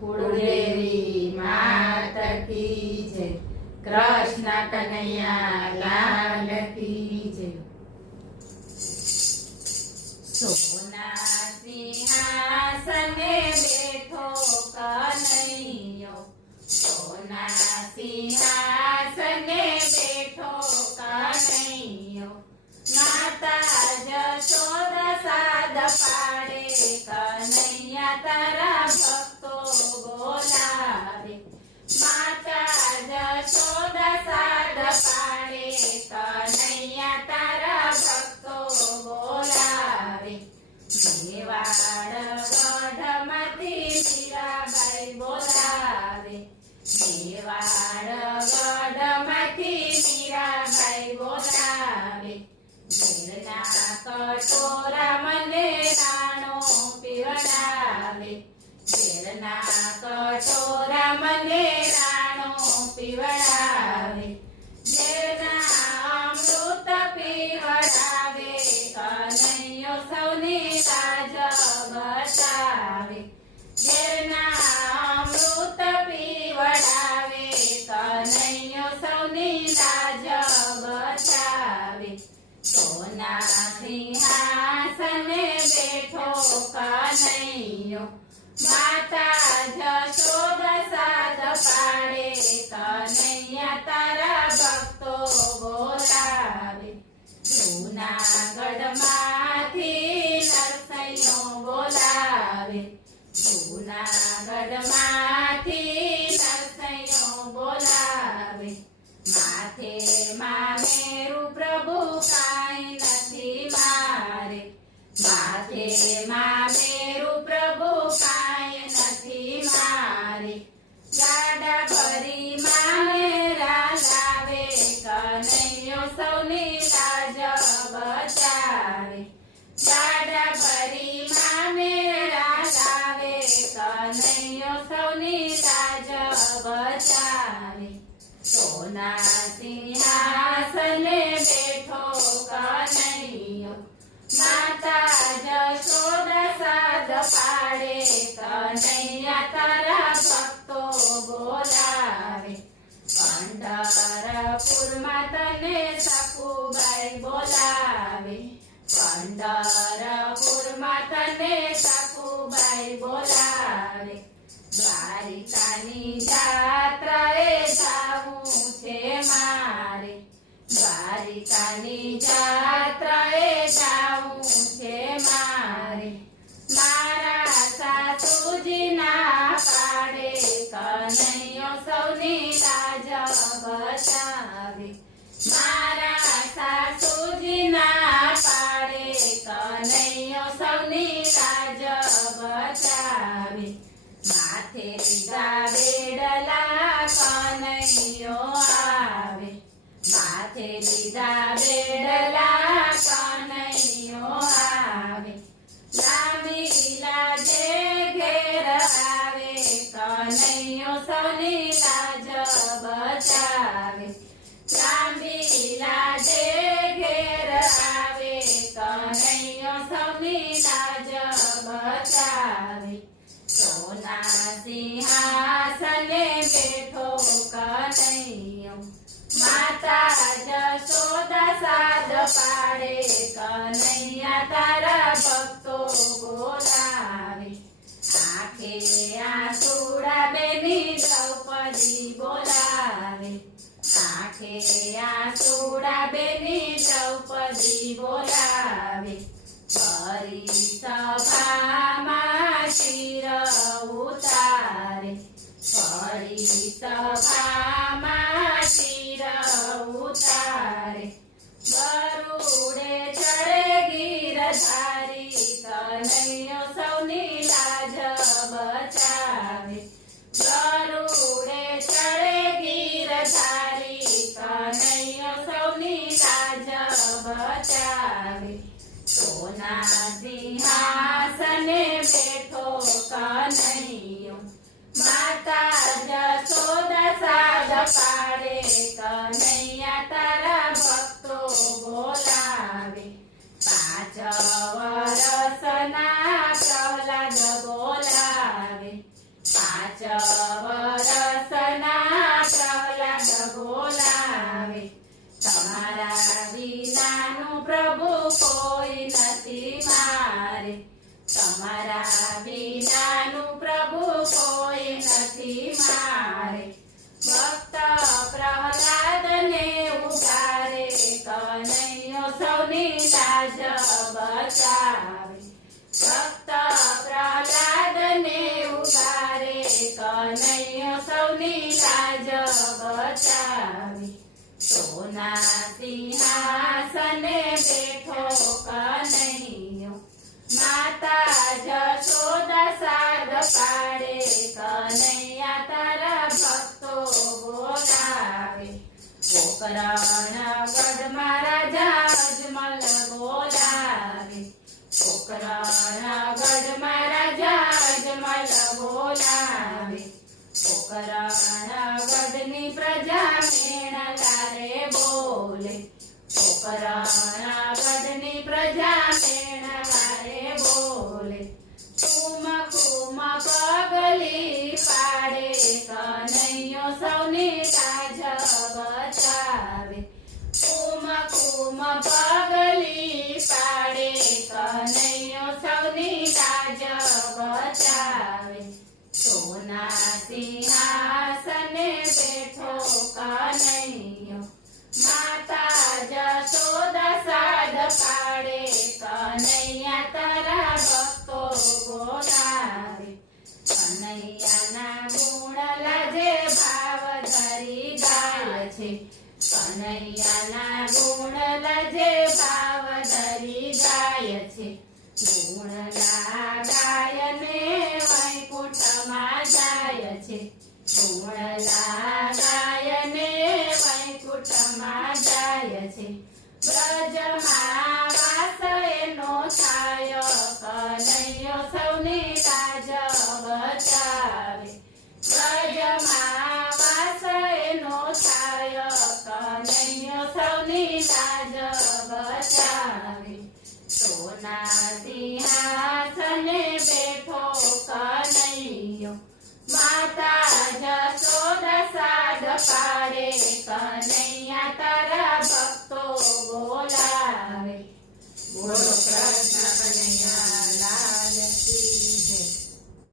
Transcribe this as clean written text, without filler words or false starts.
कुलदेवी मात की जय। कृष्ण कन्हैया लाल की जय। सोना सिंहासने बैठो कन्हैयो, सोना सिंहासने बैठो कन्हैयो। माता जशोदा साद पाड़े कन्हैया तारा भक्तो बोलावे। माता जशोदा साद पाड़े कन्हैया तारा भक्तो बोलावे। मेवाड़ गढ़माथी मीराबाई बोलावे। मेवाड़ गढ़माथी मीराबाई बोलावे। ઝેરના કટોરા મને રાણો પીવડાવે। ઝેરના કટોરા મને રાણો પીવડાવે। ઝેરના અમૃત પીવડાવે કનૈયો સૌની લાજ બચાવે। ઝેરના અમૃત પીવડાવે કનૈયો સૌની લાજ બચાવે। सोना सिंहासने बैठो कन्हैयो, माता जशोदा साद पाड़े कन्हैया तारा भक्तो बोलावे। जूनागढ़माथी नरसैयो बोलावे। जूनागढ़माथी नरसैयो बोलावे। माथे मेरु प्रभु काई नथी मारे। माथे मेरु प्रभु काई नथी मारे। गाड़ा भरी मेरा लावे कन्हैयो सौनी लाज बचावे। गाड़ा भरी मेरा लावे कन्हैयो सौनी लाज बचावे। सोना सिंहासने बैठो कन्हैयो, माता जशोदा साद पाड़े कन्हैया तारा भक्तो बोलावे। पंढरपुर तने सखुबाई बोलावे। पंढरपुर तने सखुबाई बोलावे। द्वारिकानी जात्राए जाऊं छे मारे। द्वारिकानी जात्राए जाऊं छे मारे। मारा सासुजी ना पाड़े कन्हैयो सौनी लाज बचावे। मारा सासुजी ना पाड़े कन्हैयो सौनी लाज बचावे। माथे लीधा बेडला कन्हैयो आवे। माथे लीधा बेडला कन्हैयो आवे। लांबी लाजे घेर आवे कन्हैयो सौनी लाज बचावे। लांबी लाजे घेर आवे कन्हैयो सौनी लाज बचावे। सोना सिंहासने बैठो कन्हैयो, माता जशोदा साद पाड़े कन्हैया तारा भक्तो बोलावे। आंखे आंसुड़ा बेनी द्रौपदी बोलावे। आंखे आंसुड़ा बेनी द्रौपदी बोलावे। भरी सभामां शिर उतारे। भरी सभामां शिर उतारे। गरुड़े चढ़े गिरधारी कन्हैयो सौनी लाज बचावे। गरुड़े चढ़े गिरधारी कन्हैयो सौनी लाज बचावे। सोना सिंहासने बैठो कन्हैयो, माता जशोदा साद पाड़े कन्हैया तारा भक्तो बोलावे। 5 વર્ષના પ્રહલાદ બોલાવે। 5 તમારા વિનાનું પ્રભુ કોઈ નથી મારે ભક્ત પ્રહલાદને ઉગારે કનૈયો સૌની લાજ બચાવે ભક્ત પ્રહલાદને ઉગારે કનૈયો સૌની લાજ બચાવે સોના સિંહાસને બેઠો કનૈયો માતા જશોદા સાદ પાડે કનૈયા તારા ભક્તો બોલાવે પોકરણગઢમાં રાજા અજમલ બોલાવે પોકરણગઢમાં રાજા અજમલ બોલાવે પોકરણગઢની પ્રજા મેણલા રે બોલે પોકરણગઢની પ્રજા મેણલા રે બોલે ઠુમ ઠુમ પગલી પાડે કનૈયો સૌની લાજ બચાવે ઠુમ ઠુમ પગલી પાડે કનૈયો સૌની લાજ બચાવે સોના સિંહાસને બેઠો કનૈયો માતા જશોદા સાદ પાડે કનૈયા તારા ભક્તો બોલાવે કનૈયાના ગુણ લાજે ભાવ ધરી ગાય છે કનૈયાના ગુણ લાજે ભાવ ધરી ગાય છે ગુણના ગાયને વૈકુંઠમાં જાય છે ગુણના ગાયને વૈકુંઠમાં જાય છે બ્રજમાં વાસ એનો થાય કનૈયો સૌની લાજ બચાવે બ્રજમાં વાસ એનો થાય કનૈયો સૌની લાજ બચાવે સોના સિંહાસને બેઠો કનૈયો માતા જશોદા સાદ પાડે કનૈયા તારા ભક્તો બોલાવે બોલો